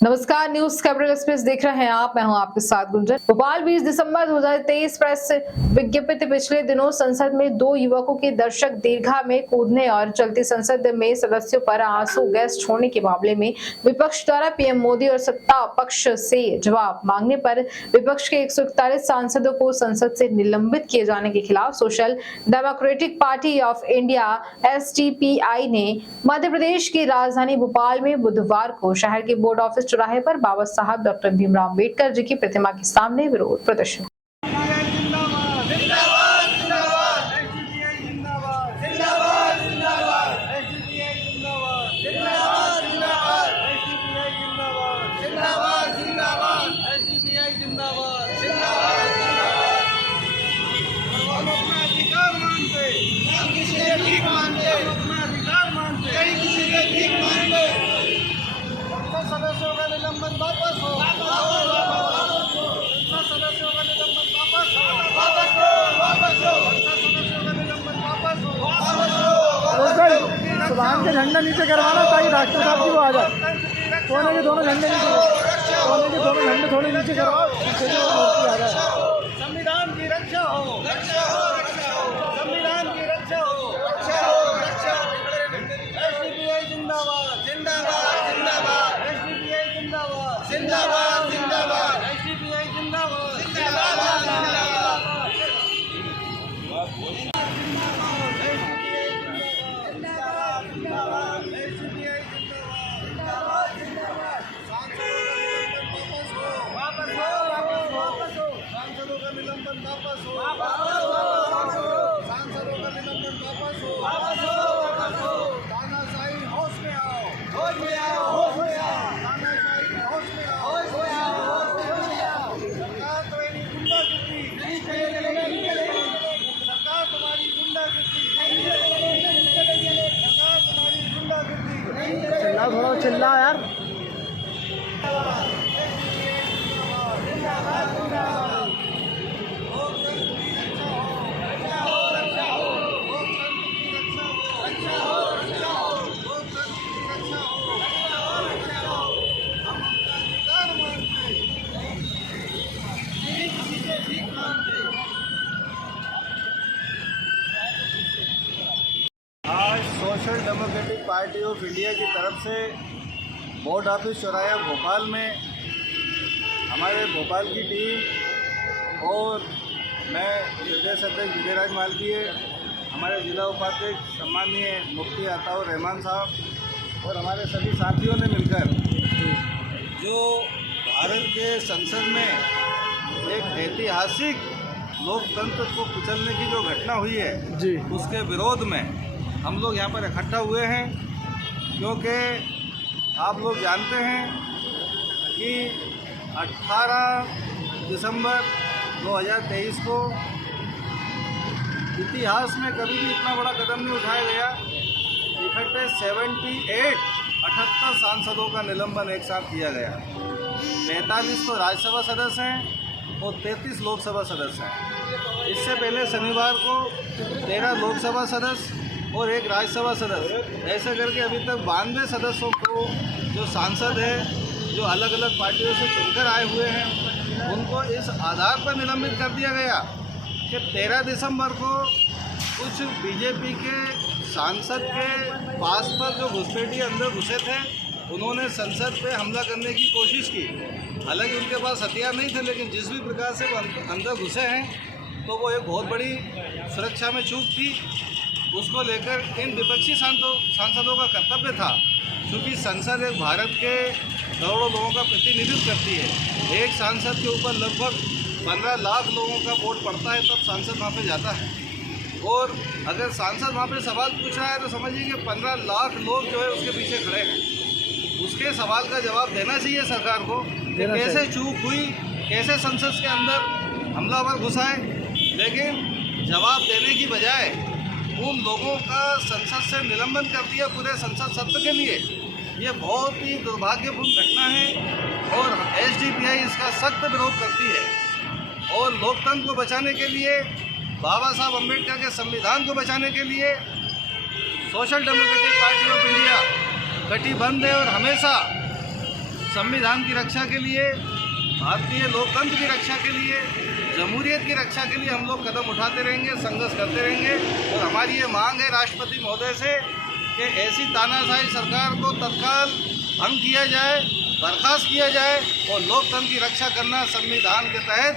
नमस्कार, news capital express देख रहे हैं आप। मैं हूं आपके साथ गुंजन। भोपाल 20 दिसंबर 2023 प्रेस विज्ञप्ति। पिछले दिनों संसद में दो युवकों के दर्शक दीर्घा में कूदने और चलती संसद में सदस्यों पर आंसू गैस छोड़ने के मामले में विपक्ष द्वारा पीएम मोदी और सत्ता पक्ष से जवाब मांगने पर विपक्ष के 141 सांसदों को संसद से निलंबित किए जाने के खिलाफ social democratic party of India SDPI ने मध्य प्रदेश की राजधानी भोपाल में बुधवार को शहर के बोर्ड ऑफिस चौराहे पर बाबा साहब डॉक्टर भीमराव अम्बेडकर जी की प्रतिमा के सामने विरोध प्रदर्शन। सदस्यों का निलंबन वापस हो, सदस्यों का निलंबन वापस हो, सदस्यों का निलंबन वापस हो। सुभान के झंडा नीचे करवाना ताकि डॉक्टर साहब जी को आ जाए। सोने के दोनों झंडे नीचे, सोने के दोनों झंडे थोड़े नीचे करवाओ, आ जाए। संविधान की रक्षा हो, संविधान की रक्षा हो। SDPI जिंदाबाद, जिंदाबाद, जिंदाबाद। SDPI जिंदाबाद, जिंदाबाद, जिंदाबाद। SDPI जिंदाबाद, जिंदाबाद, जिंदाबाद। सांसदों का निलंबन वापस हो, सांसदों का निलंबन वापस हो। तानाशाही होश में आओ, होश में आओ, होश में आओ। तानाशाही होश में आओ, होश में आओ। सरकार तुम्हारी गुंडागर्दी नहीं चलेगी, सरकार तुम्हारी गुंडागर्दी नहीं चलेगी, सरकार तुम्हारी गुंडागर्दी नहीं चलेगी। चिल्ला थोड़ा, चिल्ला यार। आज social democratic party of India की तरफ से बोर्ड ऑफिस चौराहा भोपाल में हमारे भोपाल की टीम और मैं प्रदेश अध्यक्ष विजयराज मालवीय, हमारे जिला उपाध्यक्ष सम्माननीय मुफ्ती अताउर रहमान साहब और हमारे सभी साथियों ने मिलकर जो भारत के संसद में एक ऐतिहासिक लोकतंत्र को कुचलने की जो घटना हुई है जी, उसके विरोध में हम लोग यहाँ पर इकट्ठा हुए हैं। क्योंकि आप लोग जानते हैं कि 18 दिसंबर 2023 को इतिहास में कभी भी इतना बड़ा कदम नहीं उठाया गया। इकट्ठे 78 सांसदों का निलंबन एक साथ किया गया। 45 तो राज्यसभा सदस्य हैं और 33 लोकसभा सदस्य हैं। इससे पहले शनिवार को 13 लोकसभा सदस्य और एक राज्यसभा सदस्य, ऐसे करके अभी तक 92 सदस्यों को जो सांसद है, जो अलग अलग पार्टियों से चुनकर आए हुए हैं, उनको इस आधार पर निलंबित कर दिया गया कि 13 दिसंबर को कुछ बीजेपी के सांसद के पास पर जो घुसपैठी अंदर घुसे थे, उन्होंने संसद पे हमला करने की कोशिश की। हालांकि उनके पास हथियार नहीं थे, लेकिन जिस भी प्रकार से वो अंदर घुसे हैं, तो वो एक बहुत बड़ी सुरक्षा में चूक थी। उसको लेकर इन विपक्षी सांसदों का कर्तव्य था, क्योंकि संसद एक भारत के करोड़ों लोगों का प्रतिनिधित्व करती है। एक सांसद के ऊपर लगभग 15 लाख लोगों का वोट पड़ता है, तब सांसद वहाँ पे जाता है। और अगर सांसद वहाँ पे सवाल पूछ रहा है तो समझिए कि 15 लाख लोग जो है उसके पीछे खड़े हैं। उसके सवाल का जवाब देना चाहिए सरकार को कि कैसे चूक हुई, कैसे संसद के अंदर हमलावर घुसाए। लेकिन जवाब देने की बजाय उन लोगों का संसद से निलंबन कर दिया पूरे संसद सत्र के लिए। ये बहुत ही दुर्भाग्यपूर्ण घटना है और SDPI इसका सख्त विरोध करती है। और लोकतंत्र को बचाने के लिए, बाबा साहब अम्बेडकर के संविधान को बचाने के लिए social democratic party of India कटिबद्ध है और हमेशा संविधान की रक्षा के लिए, भारतीय लोकतंत्र की रक्षा के लिए, जमहूरियत की रक्षा के लिए हम लोग कदम उठाते रहेंगे, संघर्ष करते रहेंगे। और हमारी ये मांग है राष्ट्रपति महोदय से कि ऐसी तानाशाही सरकार को तत्काल भंग किया जाए, बर्खास्त किया जाए और लोकतंत्र की रक्षा करना संविधान के तहत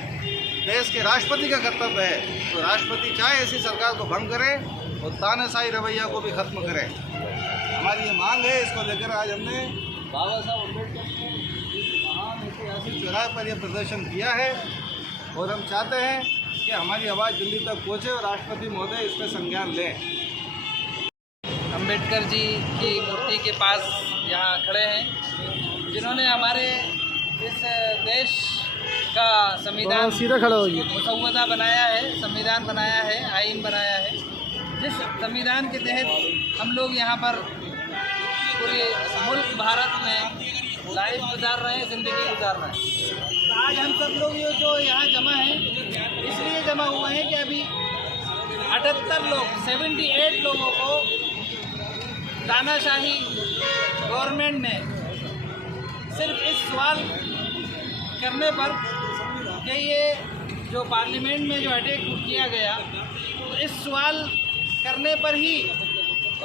देश के राष्ट्रपति का कर्तव्य है। तो राष्ट्रपति चाहे ऐसी सरकार को भंग करें और तानाशाही रवैया को भी खत्म करें। हमारी ये मांग है, इसको लेकर आज हमने बाबा साहब अम्बेडकर के इस महान ऐतिहासिक चौराहे पर यह प्रदर्शन किया है और हम चाहते हैं कि हमारी आवाज़ दिल्ली तक पहुँचे और राष्ट्रपति महोदय इस पर संज्ञान लें। अम्बेडकर जी की मूर्ति के पास यहाँ खड़े हैं, जिन्होंने हमारे इस देश का संविधान सीधा खड़ा होइए, मसौदा बनाया है, संविधान बनाया है, आइन बनाया है, जिस संविधान के तहत हम लोग यहाँ पर पूरे मुल्क भारत में लाइफ गुजार रहे हैं, ज़िंदगी गुजार रहे हैं। तो आज हम सब लोग ये जो यहाँ जमा हैं, इसलिए जमा हुए हैं कि अभी 78 लोग 78 लोगों को तानाशाही गवर्नमेंट ने सिर्फ इस सवाल करने पर कि ये जो पार्लियामेंट में जो अटैक किया गया, तो इस सवाल करने पर ही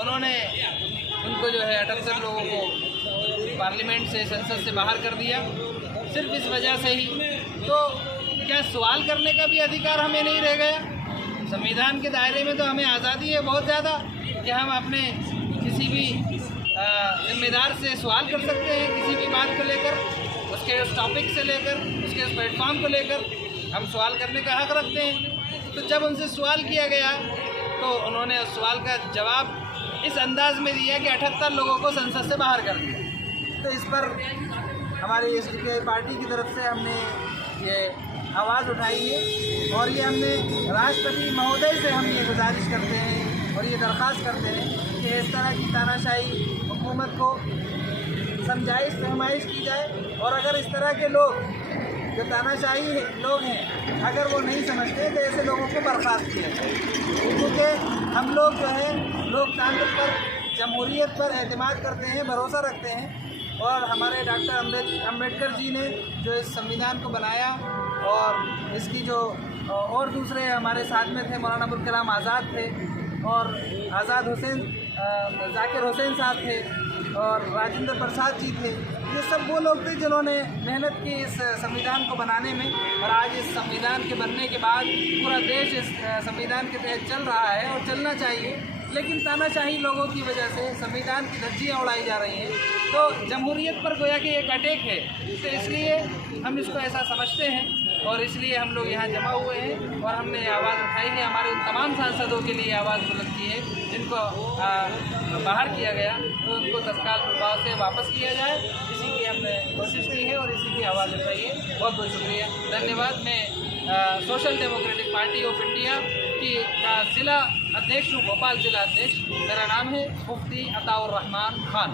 उन्होंने उनको जो है 78 लोगों को पार्लियामेंट से, संसद से बाहर कर दिया, सिर्फ इस वजह से ही। तो क्या सवाल करने का भी अधिकार हमें नहीं रह गया? संविधान के दायरे में तो हमें आज़ादी है बहुत ज़्यादा कि हम अपने किसी भी जिम्मेदार से सवाल कर सकते हैं, किसी भी बात को लेकर, उसके उस टॉपिक से लेकर, उसके उस प्लेटफॉर्म को लेकर हम सवाल करने का हक रखते हैं। तो जब उनसे सवाल किया गया तो उन्होंने उस सवाल का जवाब इस अंदाज में दिया कि 78 लोगों को संसद से बाहर कर दिया। तो इस पर हमारी एसडीपीआई पार्टी की तरफ से हमने ये आवाज़ उठाई है और ये हमने राष्ट्रपति महोदय से हम ये गुजारिश करते हैं और ये दरख्वास्त करते हैं कि इस तरह की तानाशाही हुकूमत को समझाइश रहमाइश की जाए। और अगर इस तरह के लोग जो तानाशाही लोग हैं, अगर वो नहीं समझते तो ऐसे लोगों को बर्खास्त किया जाए, क्योंकि हम लोग जो है लोकतंत्र पर, जमहूरियत पर एतमाद करते हैं, भरोसा रखते हैं। और हमारे डॉक्टर अम्बेडकर जी ने जो इस संविधान को बनाया और इसकी जो और दूसरे हमारे साथ में थे, मौलाना अबुल कलाम आज़ाद थे और आज़ाद हुसैन, जाकिर हुसैन साहब थे और राजेंद्र प्रसाद जी थे। ये सब वो लोग थे जिन्होंने मेहनत की इस संविधान को बनाने में। और आज इस संविधान के बनने के बाद पूरा देश इस संविधान के तहत चल रहा है और चलना चाहिए, लेकिन तानाशाही लोगों की वजह से संविधान की धज्जियाँ उड़ाई जा रही हैं। तो जमहूरियत पर गोया कि एक अटैक है, तो इसलिए हम इसको ऐसा समझते हैं और इसलिए हम लोग यहाँ जमा हुए हैं और हमने आवाज़ उठाई है। हमारे उन तमाम सांसदों के लिए आवाज़ बुलंद की है जिनको बाहर किया गया, तो उनको तत्काल प्रभाव से वापस किया जाए, इसी की हमने कोशिश की है और इसी की आवाज़ उठाई है। बहुत बहुत शुक्रिया, धन्यवाद। मैं social democratic party of India की ज़िला अध्यक्ष हूँ, भोपाल ज़िला अध्यक्ष। मेरा नाम है मुफ्ती अताउर रहमान खान।